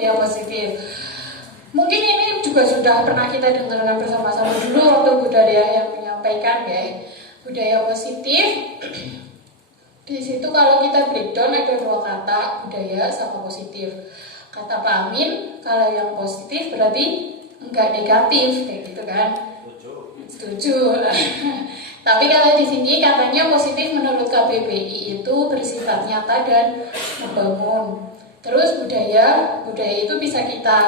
budaya positif. Mungkin ini juga sudah pernah kita dengarkan bersama-sama dulu waktu budaya yang menyampaikan ya. Budaya positif. Di situ kalau kita breakdown ada dua kata, budaya sama positif. Kata Pak Amin, kalau yang positif berarti enggak negatif kayak gitu kan? Setuju. Tapi kalau di sini katanya positif menurut KBBI itu bersifat nyata dan membangun. Terus budaya itu bisa kita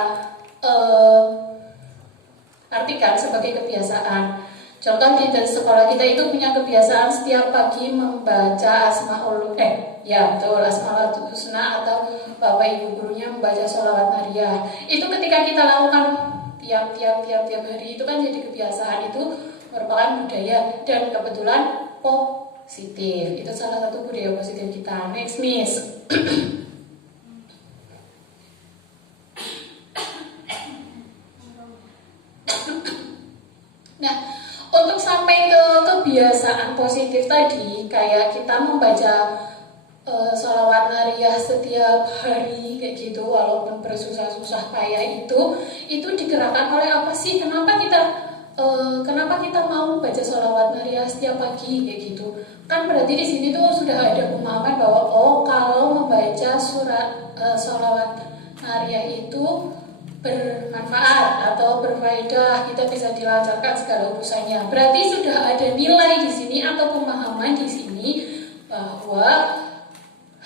artikan sebagai kebiasaan. Contoh di sekolah kita itu punya kebiasaan setiap pagi membaca Asmaul Asmaul Husna atau Bapak Ibu gurunya membaca sholawat Nariyah. Itu ketika kita lakukan tiap hari itu kan jadi kebiasaan, itu merupakan budaya dan kebetulan positif. Itu salah satu budaya positif kita. Next, Miss. Nah, untuk sampai ke kebiasaan positif tadi, kayak kita membaca sholawat Nariyah setiap hari kayak gitu, walaupun bersusah-susah kayak itu digerakkan oleh apa sih? Kenapa kita mau baca sholawat Nariyah setiap pagi kayak gitu? Kan berarti di sini tuh sudah ada pemahaman bahwa kalau membaca sholawat Nariyah itu bermanfaat atau berfaedah, kita bisa dilancarkan segala urusannya. Berarti sudah ada nilai di sini atau pemahaman di sini bahwa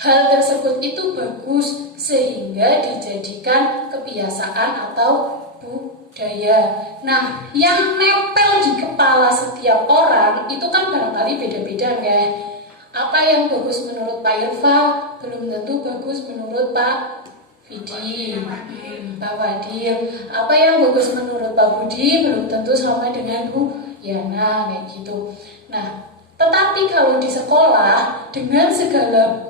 hal tersebut itu bagus sehingga dijadikan kebiasaan atau budaya. Nah, yang nempel di kepala setiap orang itu kan barangkali beda-beda ya. Apa yang bagus menurut Pak Irfa belum tentu bagus menurut Pak Vidi, Pak Fadil. Apa yang bagus menurut Pak Budi belum tentu sama dengan Bu Yana kayak gitu. Nah, tetapi kalau di sekolah dengan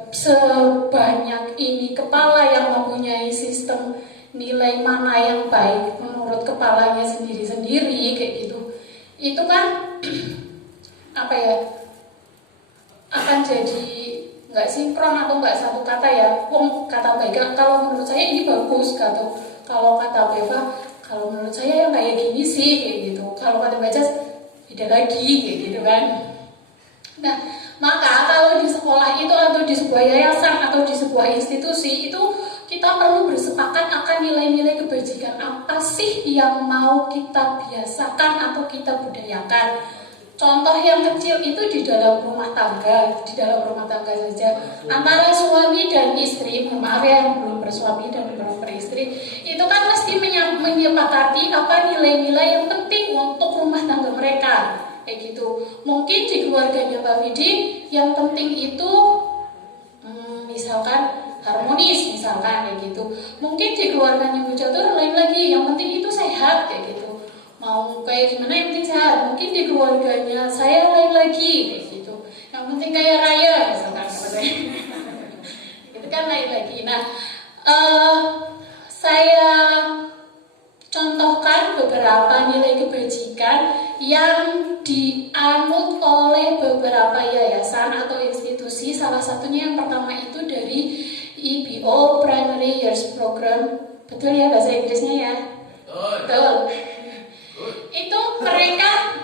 sebanyak ini kepala yang mempunyai sistem nilai mana yang baik menurut kepalanya sendiri-sendiri kayak gitu, itu kan akan jadi nggak sinkron atau nggak satu kata ya. Kata Baika kalau menurut saya ini bagus, kalau kata Beva kalau menurut saya yang kayak gini sih kayak gitu. Kalau kata Baca beda lagi kayak gitu kan. Nah, maka kalau di sekolah itu atau di sebuah yayasan atau di sebuah institusi itu kita perlu bersepakat akan nilai-nilai kebajikan apa sih yang mau kita biasakan atau kita budayakan. Contoh yang kecil itu di dalam rumah tangga saja, antara suami dan istri, maaf ya yang belum bersuami dan belum beristri, itu kan mesti menyepakati apa nilai-nilai yang penting untuk rumah tangga mereka, kayak gitu. Mungkin di keluarganya Pak Vidi yang penting itu misalkan harmonis, misalkan kayak gitu. Mungkin di keluarganya Bu Catur lain lagi, yang penting itu sehat kayak gitu. Mau kayak gimana yang penting sehat. Mungkin di keluarganya saya lain lagi kayak gitu. Yang penting kaya raya misalkan. Itu kan lain lagi. Nah, saya contohkan beberapa nilai kebajikan yang dianut oleh beberapa yayasan atau institusi. Salah satunya yang pertama itu dari EBO Primary Years Program. Betul ya bahasa Inggrisnya ya? Betul. Itu mereka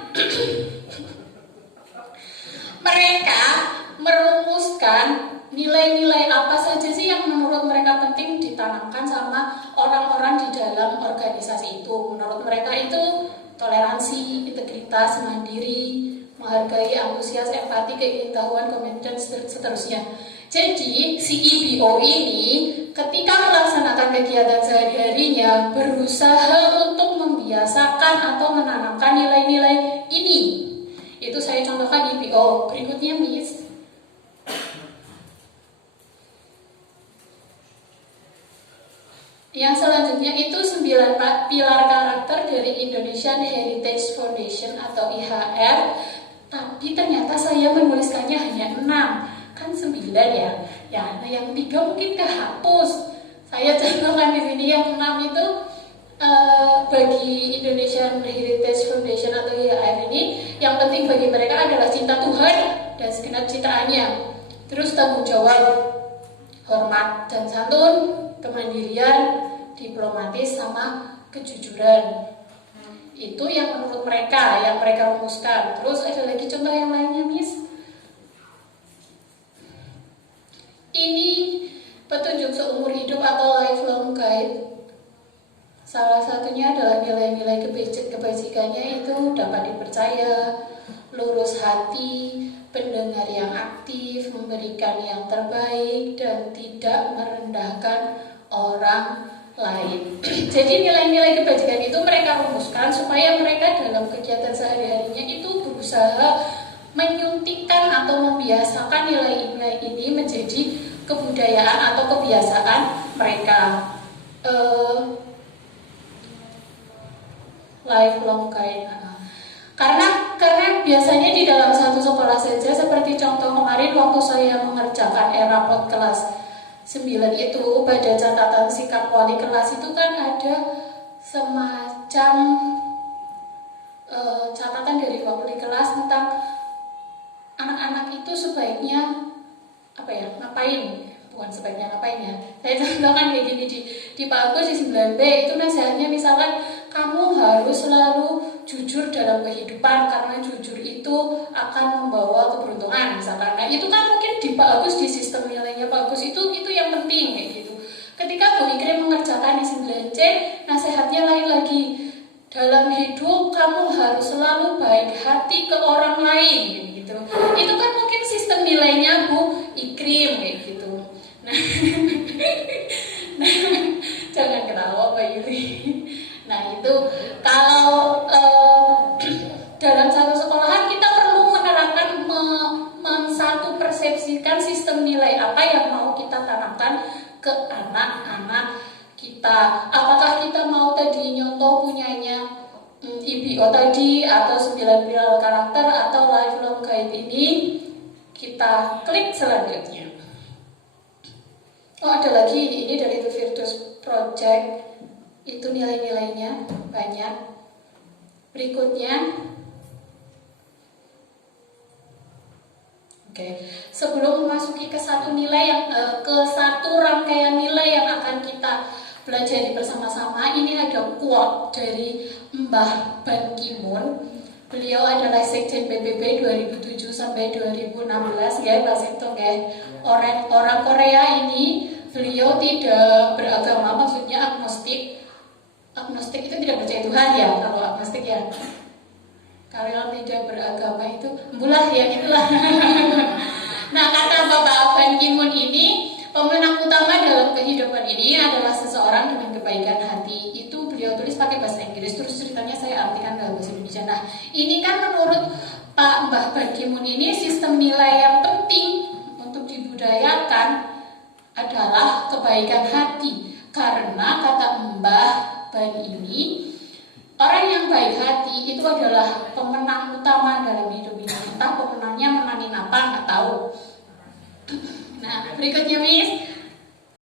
merumuskan nilai-nilai apa saja sih yang menurut mereka penting ditanamkan sama orang-orang di dalam organisasi itu. Menurut mereka itu toleransi, integritas, mandiri, menghargai, antusias, empati, keingintahuan, komitmen, dan seterusnya. Jadi si EBO ini ketika melaksanakan kegiatan sehari-harinya berusaha untuk membiasakan atau menanamkan nilai-nilai ini. Itu saya contohkan EBO. Berikutnya, Miss. Yang selanjutnya itu 9 pilar karakter dari Indonesian Heritage Foundation atau IHF. Tapi ternyata saya menuliskannya hanya 6. Kan 9 ya. Nah yang 3 mungkin kehapus. Saya contohkan di sini yang 6 itu bagi Indonesian Heritage Foundation atau IHF ini yang penting bagi mereka adalah cinta Tuhan dan segenap ciptaannya. Terus tanggung jawab, hormat dan santun, kemandirian, diplomatis, sama kejujuran. Itu yang menurut mereka, yang mereka rumuskan. Terus ada lagi contoh yang lainnya, Miss. Ini petunjuk seumur hidup atau lifelong guide. Salah satunya adalah nilai-nilai kebajikannya itu dapat dipercaya, lurus hati, pendengar yang aktif, memberikan yang terbaik, dan tidak merendahkan orang lain. Jadi nilai-nilai kebajikan itu mereka rumuskan supaya mereka dalam kegiatan sehari-harinya itu berusaha menyuntikkan atau membiasakan nilai-nilai ini menjadi kebudayaan atau kebiasaan mereka. Lifelong guide. Karena biasanya di dalam satu sekolah saja, seperti contoh kemarin waktu saya mengerjakan rapot kelas 9 itu, pada catatan sikap wali kelas itu kan ada semacam catatan dari wali kelas tentang anak-anak itu sebaiknya ngapain, bukan sebaiknya ngapain ya. Saya contohkan kayak gini di Pak Agus di 9B itu nasihatnya misalkan kamu harus selalu jujur dalam kehidupan karena jujur itu akan membawa keberuntungan misalkan. Nah itu kan mungkin di Pak Agus, di sistem nilainya Pak Agus itu yang penting kayak gitu. Ketika Bu Ikrim mengerjakan di 9C, nasihatnya lain lagi. Dalam hidup kamu harus selalu baik hati ke orang lain gitu. Itu kan mungkin sistem nilainya Bu Ikrim kayak gitu. Nah, jangan ketawa Pak Yuri. Nah itu kalau dalam satu sekolahan kita perlu menerapkan satu persepsikan sistem nilai apa yang mau kita tanamkan ke anak-anak kita. Apakah kita mau tadi nyontoh punyanya IBO tadi atau 9 pilar karakter atau lifelong guide ini, kita klik selanjutnya. Oh ada lagi, ini dari The Virtuous Project. Itu nilai-nilainya banyak. Berikutnya, sebelum memasuki ke satu nilai ke satu rangkaian nilai yang akan kita pelajari bersama-sama, ini ada quote dari Mbah Ban Ki-moon. Beliau adalah Sekjen PBB 2007 sampai 2016 ya, Pak Sintung ya. Orang Korea ini, beliau tidak beragama, maksudnya agnostik. Agnostik itu tidak percaya Tuhan ya, kalau agnostik ya. Kalau tidak beragama itu embulah ya, itulah. Nah kata Bapak Ban Ki-moon ini, pemenang utama dalam kehidupan ini adalah seseorang dengan kebaikan hati. Itu beliau tulis pakai bahasa Inggris, terus ceritanya saya artikan dalam bahasa Indonesia. Nah ini kan menurut Pak Mbah Ban Ki-moon ini sistem nilai yang penting untuk dibudayakan adalah kebaikan hati. Karena kata Mbah Ban ini, orang yang baik hati itu adalah pemenang utama dalam hidup ini. Entah pemenangnya menangin apa, nggak tahu. Nah berikutnya Miss,